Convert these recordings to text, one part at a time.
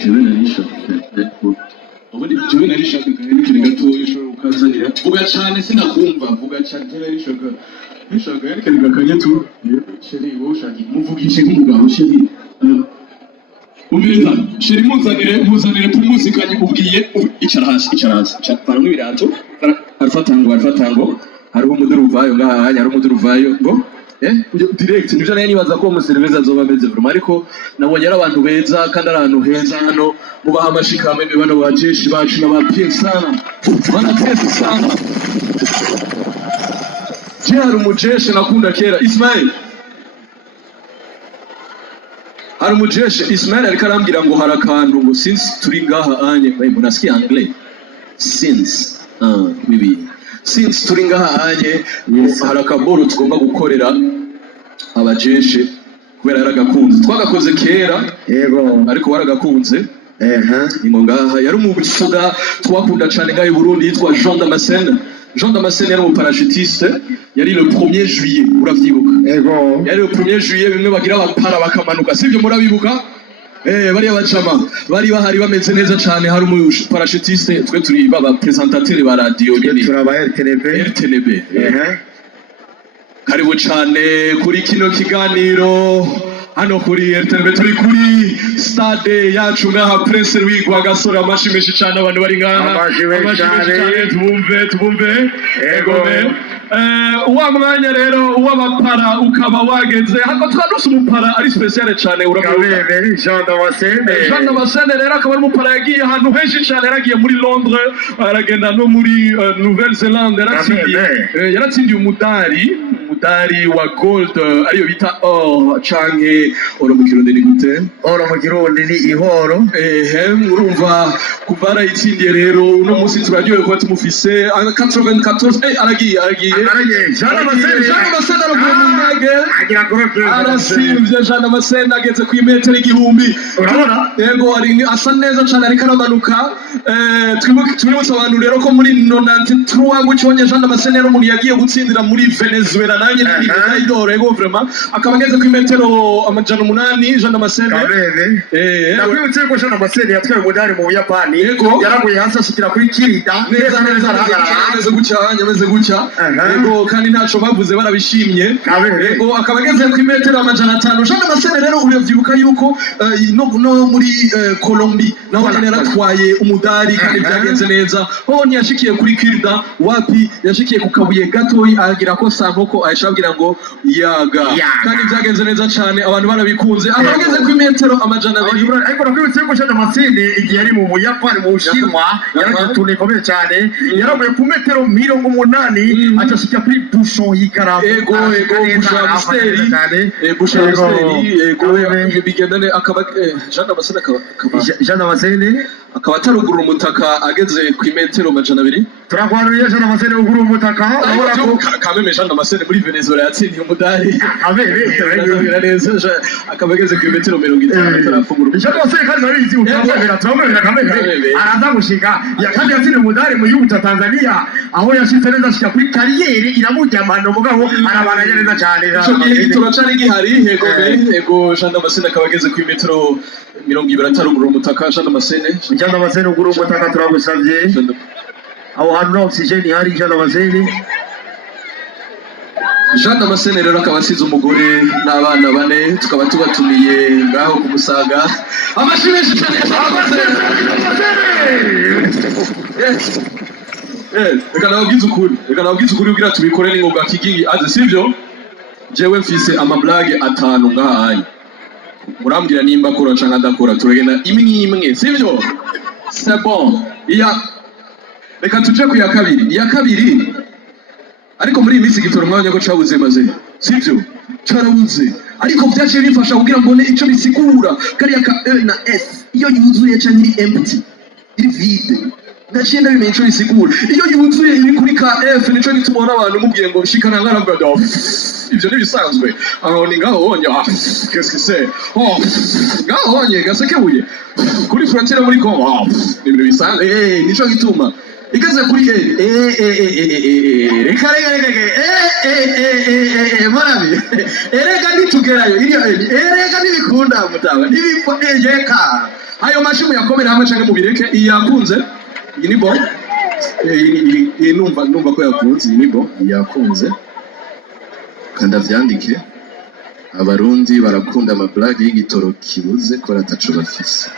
jewe narishaka ubundi jewe narishaka n'ikintu gatoya ushobora ukazanira vuga cyane sinakumva vuga cyane jewe nishaka ikintu gakanye tu sheri wowe ushaka muvugishe nk'umugabo sheri umeza sheri muzanire tumusikanye ubwiye icara hasi paramo ibirato arafatango hariho umuduruvayo ngaha hariho umuduruvayo ngo direct nivyo naye nibaza ko umuserivisi azoba ameze vuba ariko nabonye ari abantu beza kandi ari ahantu heza hano mubaha amashikame bano bajeshi bacu n'abapiye sana banatese sana hari umujeshi nakunda kera Ismail hari umujeshi Ismail ariko arambwira ngo hari akantu ngo since turi ngaha anye munasikia anglais since turi ngaha anye hari akaboro tugomba gukorera abajeshi kubera yaragakunze twagakoze kera yego ariko waragakunze ingo ngaha yari umusuda twakunda cyane ngaha i Burundi yitwa Jean Damascene yari umuparachutiste yari le 1er juillet uravyibuka yego yari le 1er juillet bimwe bagira abapara bakamanuka sivyo murabibuka bari abacama bari bahari bameze neza cyane hari umuparachutiste twe turi baba presentateur ba radio nyene turaba RTNB karibu cyane kuri kino kiganiro hano kuri RTNB turi kuri stade yacu ngaha Prince Louis Gasore amashimeshi cyane abantu bari ngaha amashimeshi cyane tubumve ego uwa mwanya rero uw'abapara ukaba wageze hako twadusa umupara ari special cyane urabivuga Jean Damascene rero akaba ari umupara yagiye ahantu henshi cyane yaragiye muri Londres aragenda no muri Nouvelle-Zélande yaratsindiye umudari wa gold ariyo bita or canke oro mu kirundi ni gute oro mu kirundi ni ihoro urumva kuva arayitsindiye rero uno munsi turaryoye kuba tumufise 94 aragiye Jean Damascene araguye mu ndege arasivye Jean Damascene ageze ku imetero igihumbi urabona yego ari asa neza cyane ariko aramanuka twibutsa abantu rero ko muri 93 guconye Jean Damascene rero umuntu yagiye gutsindira muri Venezuela nanye n'idoro yego vraiment akaba ageze ku imetero 800 Jean Damascene nakwibutse ko Jean Damascene yatwaye umudari mu Buyapani yaraguye hasi ashikira kuri kirida neza ameze gutya yego kandi ntaco bavuze barabishimye yego akaba ageze ku imetero 500 Jean Damascene rero urevyibuka yuko no muri Colombie naho yaratwaye umudari kandi byagenze neza ho ntiyashikiye kuri kirida wapi yashikiye ku kabuye gatoyi agira ko sankoko ayishabwira ngo yaga kandi byagenze neza cyane abantu barabikunze abageze ku imetero 200 ariko nakwibutse ko Jean Damascene igihe ari mu Buyapani mu Bushinwa yaragitunye komeye cyane yaraguye ku metero 80 atashika kuri bouchon y'ikarabo ego bouchon bigendane akaba Jean Damascene akaba atarugurura umutaka ageze ku imetero 200 turagwaruye Jean Damascene ugurura umutaka ahora ko kameme Jean Damascene muri Venezuela yatsindiye umudari akaba ageze ku imetero 50 tarafungura Jean Damascene kandi barizi utabera kameme araza gushika kandi yatsindiye umudari mu gihugu cya Tanzania aho yashitse neza ashika kuri kariyeri iramujyamana mugabo arabana neza cyane turacari gihari ego Jean Damascene akaba ageze ku imetero 20 atarugurura umutaka Jean Damascene ugurura umutaka turagusavye aho hantu oxygene hari Jean Damascene rero akaba asize umugore n'abana 4 tukaba tubatumiye ngaho kumusaga amashimeshi cyane reka nababwize ukuri ubwira tubikore n'ingoga kigingi aze sivyo jewe mfise ama blague 5 ngaha murambwira nimba akora canke adakora turagenda imwe sivyo c'est bon reka tuje ku ya kabiri ariko muri imisi gitoro mwanya ko cabuze maze sivyo carabuze ariko byaciye bifasha kugira ngo ne ico bisigura kariya ka E na S iyo yuzuye canke iri empty iri vide ndaciye ndabimenye ico bisigura iyo yuzuye iri kuri ka F nico gituma abantu mubwiye ngo shikana ngaravuga ivyo nibisanzwe aho ni ngaho honye qu'est-ce que c'est ngaho honye gasekebuye kuri frontiere muri Congo ibintu bisanzwe nico gituma igeze kuri reka marabi erega nitugerayo erega nibikunda mutaba nibipodejeka ayo mashimu yakomera hamwe canke mubireke iyakunze iyi ni bo numva ko yakunze iyi ni bo yakunze kandi avyandike abarundi barakunda ama blague y'igitoro kibuze ko rataco bafise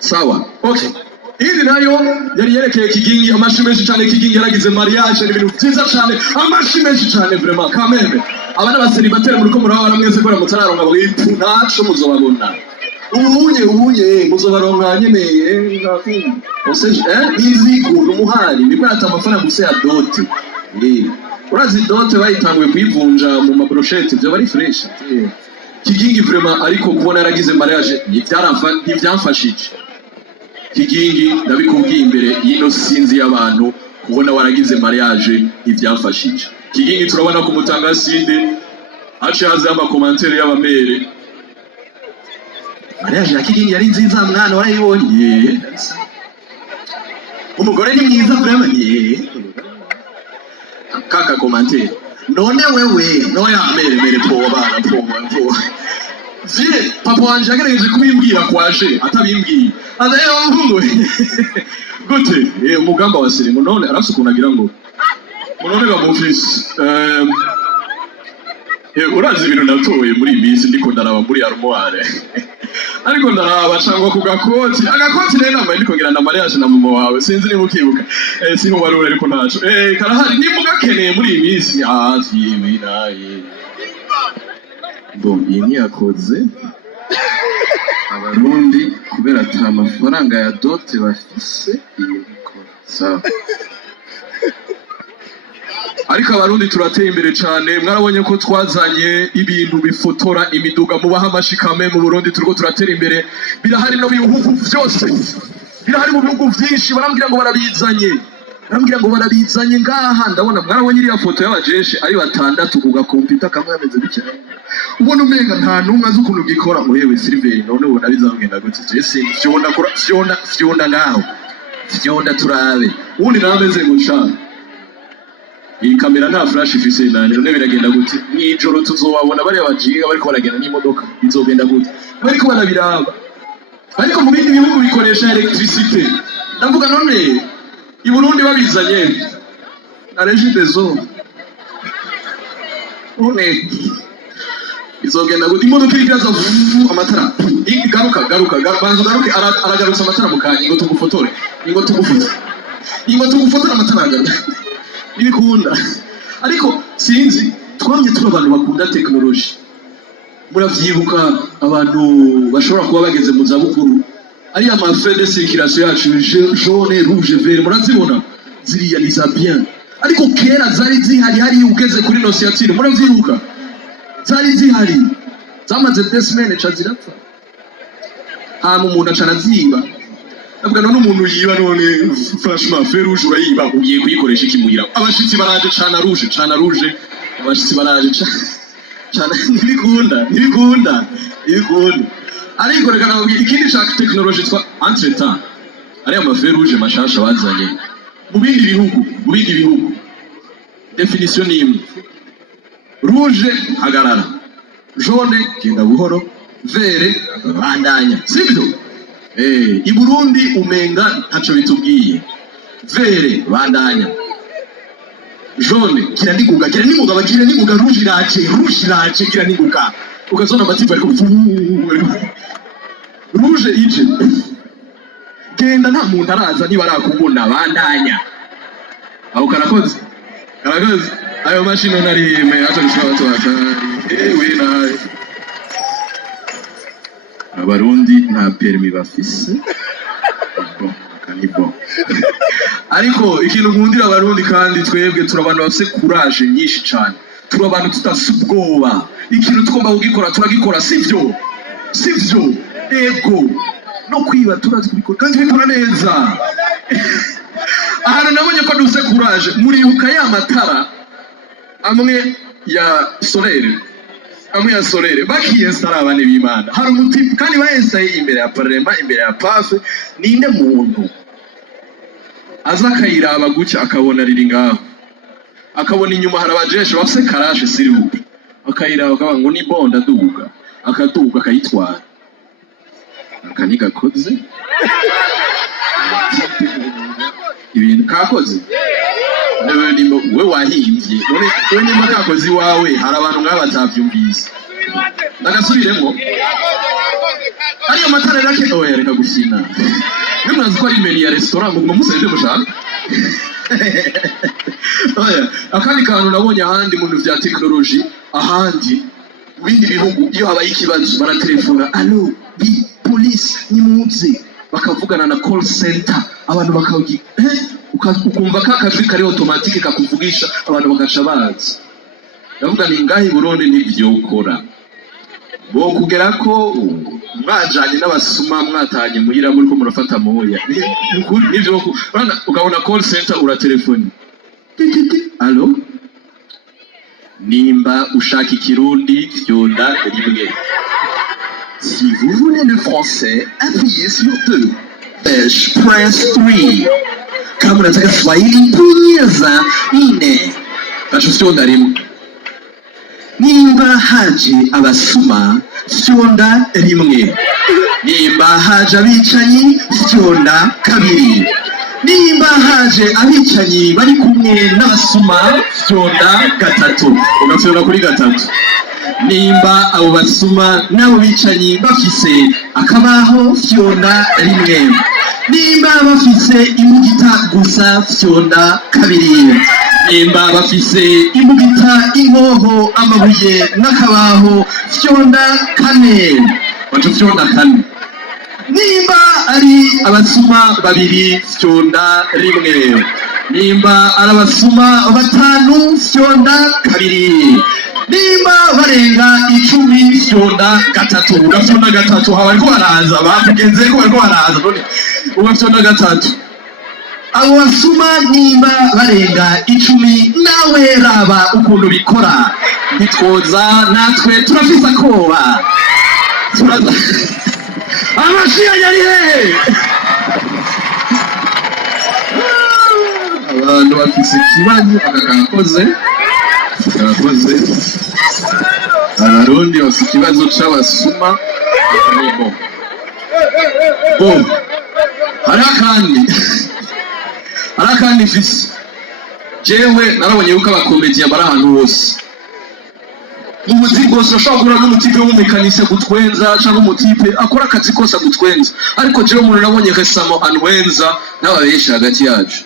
sawa okay Idi nayo yari yerekeye Kigingi amashimeshi cyane Kigingi yaragize mariage n'ibintu byiza cyane amashimeshi cyane vraiment kameme abana baselibateri muri ko muraba mwese ko mutararonga bwitu ntaco muzobabona ubunye muzobaronka nyene ngafu oseje nizigo n'umuhari nibwo ata amafaranga guse ya dote urazi dote bayitanguye kwivunja mu mabrochette byo bari fresh Kigingi vraiment ariko kubona yaragize mariage ntivyamfashije Kigingi ndabikubwiye imbere yino sinzi y'abantu kubona waragize mariage ivyafashije Kigingi turabona ku mutangaside acaze ama commentaire y'abamere mariage ya Kigingi yari nziza mwana warayibonye umugore ni mwiza vraiment kaka commentaire none wewe noya mere poba Zile papa wanje agerageje kubimbwira kwaje atabimbwiye azayo mvugo gute umugamba wa Seremo none arasukunagira ngo none ga mufisi urazi ibintu natoye muri iminsi ndiko ndaraba muri armoire ariko ndaraba cyangwa ku gakoti agakoti rero nambaye ndiko ngira na mariage na mama wawe sinzi ni mukibuka siho warure ariko ntaco karahari ni mugakeneye muri iminsi ziyemeraye Bon, iyi yakoze abarundi kubera ata amafaranga ya dote bafise iyi ikora ariko abarundi turateye imbere cyane mwarabonye ko twazanye ibintu bifotora imiduga mu bahamashikame mu Burundi turiko turatera imbere birahari no bihugu byose birahari mu bihugu byinshi barambwira ngo barabizanye ngaha ndabona mwarabonye iriya foto y'abajeshi ari batandatu ku gakompiyuta kamwe ameze bityo ubona umenga nta numwe azi ukuntu gikora ngo yewe Silver none ubona bizagenda gute Jesse fyonda ngaho fyonda turabe ubundi nameze gushaka iyi kamera nta flash ifise nane none biragenda gute mwijoro tuzobabona bari abajiga bariko baragenda n'imodoka bizogenda gute bariko barabiraba ariko mu bindi bihugu bikoresha electricité ndavuga none i Burundi babizanye na regidezo none izogenda gute imodoka iraza amatara garuka aragarutsa amatara mu kanya ngo tugufotore amatara agaruka nibikunda ariko sinzi twamye turi abantu bakunda technology muravyibuka abantu bashobora kuba bageze mu zabukuru ari amafrais de circulation yacu jaune rouge vert murazibona ziriya ni za bien ariko kera zari zihari hari ugeze kuri nosiatire muravyibuka zari zihari zamaze 2 semaines cazirapfa umuntu acana ziba ndavuga none umuntu yiba none franchement fer rouge urayiba ugiye kuyikoresha ikimugira abashitsi baraje cana rouge abashitsi baraje cana ntibikunda ariko reka nabwira ikindi cya technology twa entretemps ari amafer rouge mashasha bazanye mu bindi bihugu definition ni imwe rouge hagarara jaune genda buhoro vert bandanya sibyo i Burundi umenga ntaco bitubwiye vert bandanya jaune kiraniguga rouge irace kiraniguga ukazona amatipa ariko rouge ije genda nta muntu araza niba arakubona bandanya aho karakoze ayo mashino narime acha gushaka watu hatari we nayo abarundi nta permis bafise bon ariko ikintu nkundira abarundi kandi twebwe turabantu bafise courage nyinshi cyane turabantu tutasubwoba ikintu tugomba kugikora turagikora sivyo ego no kwiba turazi kubikora kandi bikora neza ahantu nabonye ko dufise courage muribuka ya matara amwe ya solaire bakiyesitara abane b'Imana hari umuti kandi bayensaye imbere ya parlement imbere ya pafe ninde muntu aza akayiraba gutya akabona riri ngaho akabona inyuma harabajeshe bafise karashe siribupe akayiraba akavuga ngo ni bonda duga akaduga akayitwara akaniga koze ibintu kakoze we wahimbye we nimba kakoze iwawe hari abantu nk'aba batavyumvise ndagasubiremo ariyo matara rake oya reka gufina nimurazi ko ari menu ya restaurant ngo musende mushaka oya akandi kantu nabonye ahandi mu bintu vya technology ahandi mu bindi bihugu iyo habaye ikibazo baratelefona allo bi police nimuze bakavugana na call center abantu bakawugi ukumva kakajwi kari automatique kakuvugisha abantu bagaca bazi ndavuga ni ngahe Burundi nivyo ukora bo kugera ko mwajanye n'abasuma mwatanye muhira muri ko murafata moya nivyo ukabona call center uratelefoni allo nimba ushaka ikirundi fyonda rimwe. Si vous voulez le français, appuyez sur 2. Pêche, press 3. Kama unataka Swahili, bonyeza 4. Pêche fyonda rimwe. Nimba haje abasuma, fyonda rimwe. Nimba haje abicanyi, fyonda kabiri. Nimba haje abicanyi bari kumwe n'abasuma, fyonda gatatu. Ugafyonda kuri gatatu. Nimba abo basuma nabo bicanyi bafise akabaho fyonda rimwe. Nimba bafise imugita gusa fyonda kabiri. Nimba bafise imugita, inkoho, amabuye n'akabaho fyonda kane. Wacu fyonda kane. Nimba ari abasuma babiri fyonda rimwe. Nimba ari abasuma batanu fyonda kabiri. Nimba barenga 10 fyonda gatatu. Ugafyonda gatatu hawa ariko baraza bakugenze ko bariko baraza none ugafyonda gatatu. Abo basuma nimba barenga 10 nawe raba ukuntu bikora bitwoza natwe turafisa koba turaza amashiya yari he abantu bafise ikibazo akakakoze abarundi bafise ikibazo c'abasuma bo harakandi fisi jewe narabonye yuko abakomediya bari ahantu hose mu muziki wose ushobora guhura n'umutipe w'umumekanise gutwenza cyangwa umutipe akora akazi kose gutwenza ariko jewe umuntu nabonye kasamo anwenza n'ababeshi hagati yacu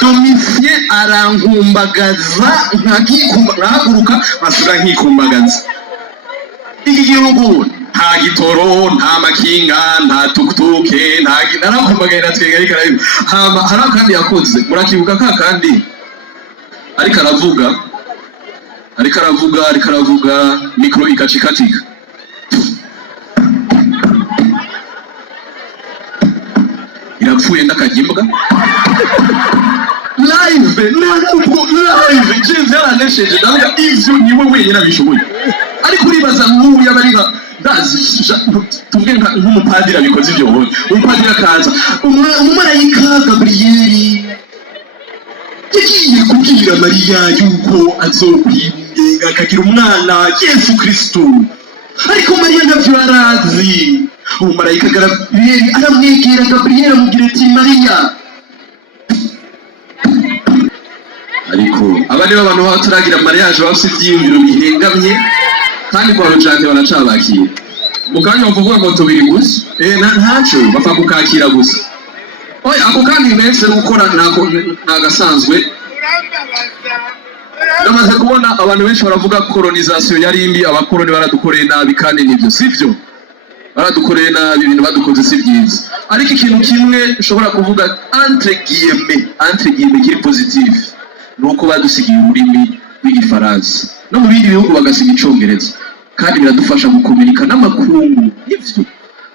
Domisie arankumbagaza nkahaguruka masura nkikumbagaza. Iki gihugu nta gitoro, nta makinga, nta tuktuke, narakumbagaira twega ariko arabiba. Hari akandi yakoze murakibuka kakandi ariko aravuga mikro ikacikatika. Irapfuye ndakagimbwa live je aranesheje ndavuga ivyo niwe wenyine abishoboye ariko uribaza nk'ubu yabariga ndazi tuvuge nk'umupadiri abikoze ivyo wowe umupadiri akaza umumarayika Gabriel yagiye kubwira Mariya yuko azokwingenga akagira umwana Yesu Kristo ariko Mariya ntavyo arazi. Umumarayika Gabriel aramwegera Gabriel amubwira ati Mariya ariko abandi b'abantu baturagira mariage bafite ivyiyumviro bihengamye kandi kwa rujante baracabakira mukanya bavuga ngo tubiri gusa ntaco bapfa kukakira gusa oya ako kandi nese gukora nagasanzwe namaze kubona abantu benshi baravuga colonization yari imbi abakoroni baradukoreye nabi kandi nivyo sivyo baradukoreye nabi ibintu badukoze si byiza ariko ikintu kimwe ushobora kuvuga entre guillemets kiri positive nuko badusigiye ururimi rw'igifaransa no mu bindi bihugu bagasiga icongereza kandi biradufasha gukomunika n'amakungu ivyo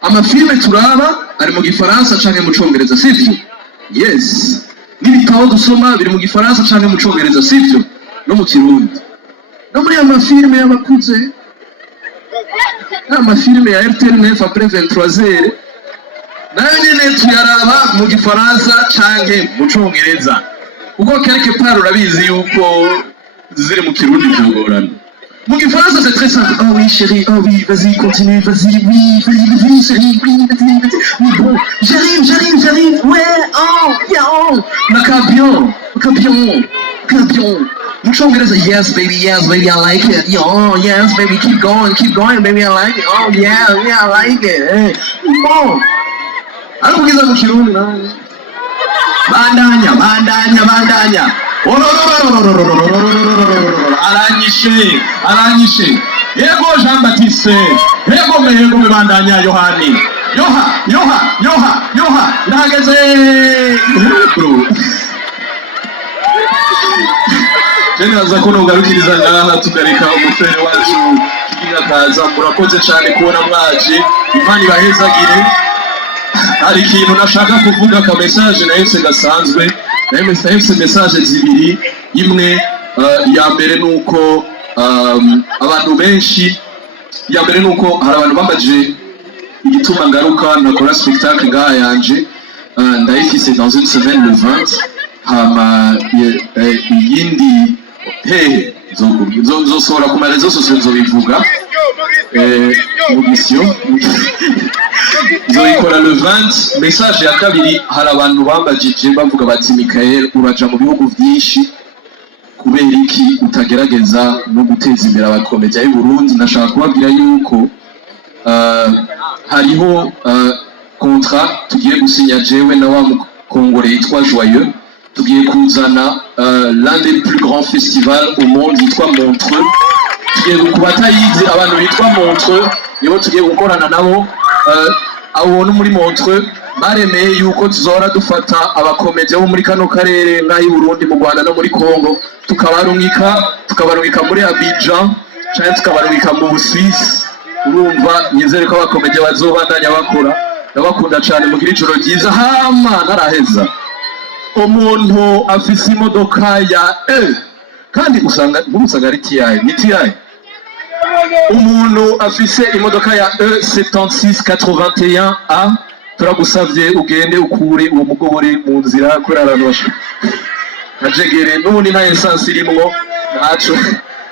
amafilme turaba ari mu gifaransa canke mu congereza sivyo yes n'ibitabo dusoma biri mu gifaransa canke mu congereza sivyo no mu kirundi no muri amafilme y'abakuze amafilme ya RTL9 après 23h nayo nyene tuyaraba mu gifaransa canke mu congereza kuko quelque part urabizi yuko ziri mu kirundi byogorana. Mu gifaransa c'est très simple. Oh oui chérie, oh oui, vas-y continue, vas-y, oui, vas-y chérie, oui, vas-y. Oui bon, j'arrive, ouais, oh, yeah, oh. Cabion. Mu congereza, yes baby, I like it. Oh yes baby, keep going baby, I like it. Oh yeah, I like it. Hey. Bon. Arugiza mu kirundi na. Bandanya. Aranyishe. Yego Jean Baptiste. Yego me bandanya Yohani. Yoha. Ndageze. Jenaza kono garukiriza ngaha tugarika umufere wacu Kugira kaza murakoze cyane kubona mwaje Imana ibahezagire. Hari ikintu nashaka kuvuga ka message na yose gasanzwe na message zibiri. Imwe ya mbere nuko abantu benshi ya mbere nuko hari abantu bambajije igituma ngaruka nakora spectacle ngaha yanje ndayifise dans une semaine le 20 hama yindi nzosora ku marezo sosiyo nzobivuga mission nzoyikora le 20. Message ya kabiri hari abantu bambajije bavuga bati Michael uraja mu bihugu byinshi kubera iki utagerageza no guteza imbere abakomeza y'u Burundi. Nashaka kubabwira yuko hariho contrat tugiye gusinya jewe na wa mukongore yitwa Joyeux. Tugiye kuzana l'un des plus grands festivals au monde yitwa Montreux. Tugiye kubatayizi abantu bitwa Montreux nibo tugiye gukorana nabo. Abo no muri Montreux baremeye yuko tuzora dufata abakomeze bo muri kano karere nk'ayi Burundi, mu Rwanda no muri Congo, tukabarungika muri Abidjan cyangwa tukabarungika mu Suisse. Urumva nyizere ko abakomeze bazobandanya bakora. Ndabakunda cyane, mugira ijoro ryiza. Hama naraheza umuntu afise imodoka ya kandi usanga ari TI. Umuntu afise imodoka ya E7681A turagusavye ugende ukure uwo mugobore mu nzira kuri aranosha najegere n'ubundi nta essence irimwo naco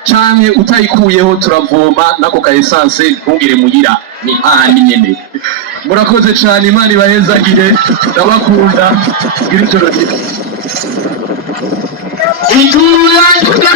canke utayikuyeho turavoma nako ka essence ntugire mugira ni ahandi nyene. Murakoze cyane, Imana ibahezagire, ndabakunda. Gira ijoro ryiza.